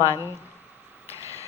One.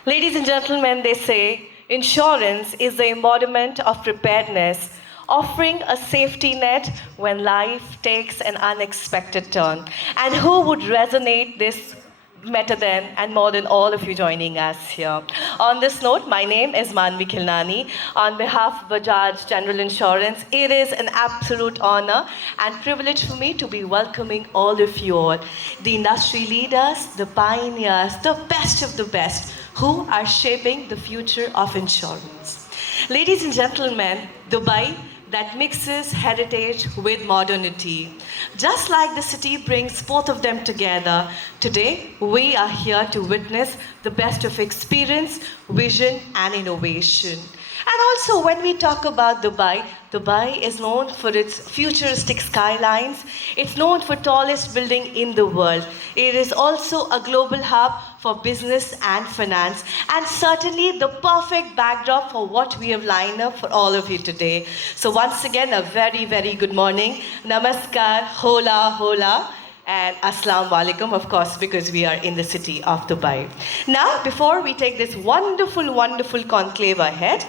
Ladies and gentlemen, they say insurance is the embodiment of preparedness, offering a safety net when life takes an unexpected turn. And who would resonate this better than and more than all of you joining us here? On this note, my name is Manvi Khilnani. On behalf of Bajaj General Insurance, it is an absolute honor and privilege for me to be welcoming all of you all, the industry leaders, the pioneers, the best of the best, who are shaping the future of insurance. Ladies and gentlemen, Dubai that mixes heritage with modernity. Just like the city brings both of them together, today we are here to witness the best of experience, vision, and innovation. And also, when we talk about Dubai, Dubai is known for its futuristic skylines. It's known for tallest building in the world. It is also a global hub for business and finance, and certainly the perfect backdrop for what we have lined up for all of you today. So once again, a very, very good morning. Namaskar, hola, hola. And Assalamu alaikum, of course, because we are in the city of Dubai. Now, before we take this wonderful, wonderful conclave ahead,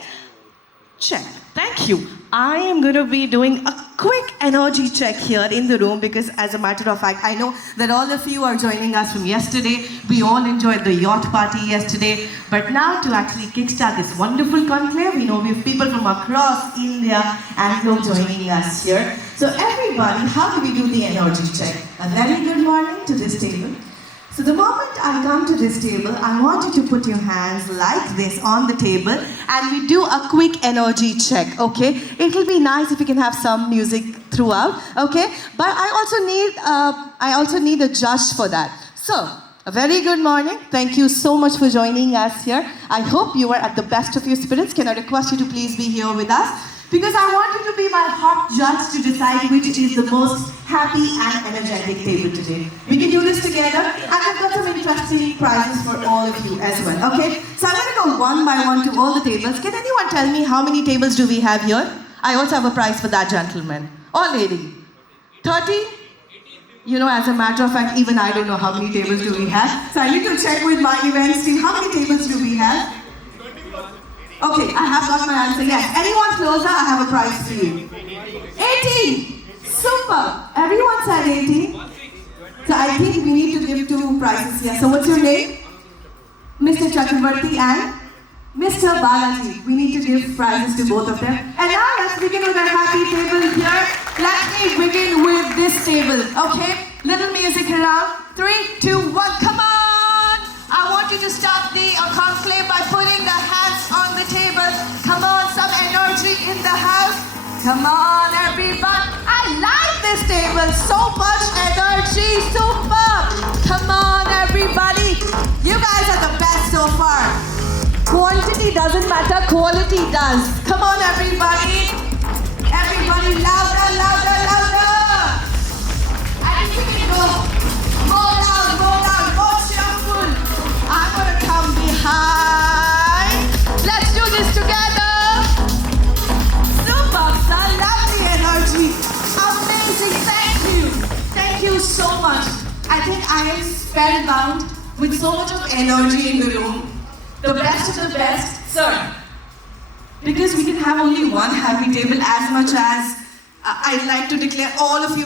check. Thank you. I am going to be doing a quick energy check here in the room because, as a matter of fact, I know that all of you are joining us from yesterday. We all enjoyed the yacht party yesterday. But now, to actually kickstart this wonderful conclave, we know we have people from across India and globe joining us here. So, everybody, how do we do the energy check? A very good morning to this table. So the moment I come to this table, I want you to put your hands like this on the table and we do a quick energy check, okay? It will be nice if we can have some music throughout, okay? But I also need a judge for that. So, a very good morning. Thank you so much for joining us here. I hope you are at the best of your spirits. Can I request you to please be here with us? Because I want you to be my hot judge to decide which is the most happy and energetic table today. We can do this together, and I've got some interesting prizes for all of you as well, okay? So I'm going to go one by one to all the tables. Can anyone tell me how many tables do we have here? I also have a prize for that gentleman. Or lady? 30? You know, as a matter of fact, even I don't know how many tables do we have. So I need to check with my events team. How many tables do we have? Okay, I have got my answer, yes. Anyone closer, I have a prize for you. 18! Super! Everyone said 18. So I think we need to give two prizes here. So what's your name? Mr. Chakravarti and Mr. Balaji. We need to give prizes to both of them. And now let's begin with our happy table here. Let me begin with this table, okay? Little music around. 3, 2, 1, come on! I want you to start the conclave by putting the hands on the table. Come on, some energy in the house. Come on, everyone. I like this table. So much energy. Super. Come on, everybody. You guys are the best so far. Quantity doesn't matter. Quality does. Come on, everybody. Everybody, louder, louder, louder. I think we can go more loud, more cheerful. I'm gonna come behind. Let's do this together. Super, I love the energy. Amazing, thank you. Thank you so much. I think I am spellbound with so much of energy in the room. The best of the best, sir. Because we can have only one happy table, as much as I'd like to declare all of you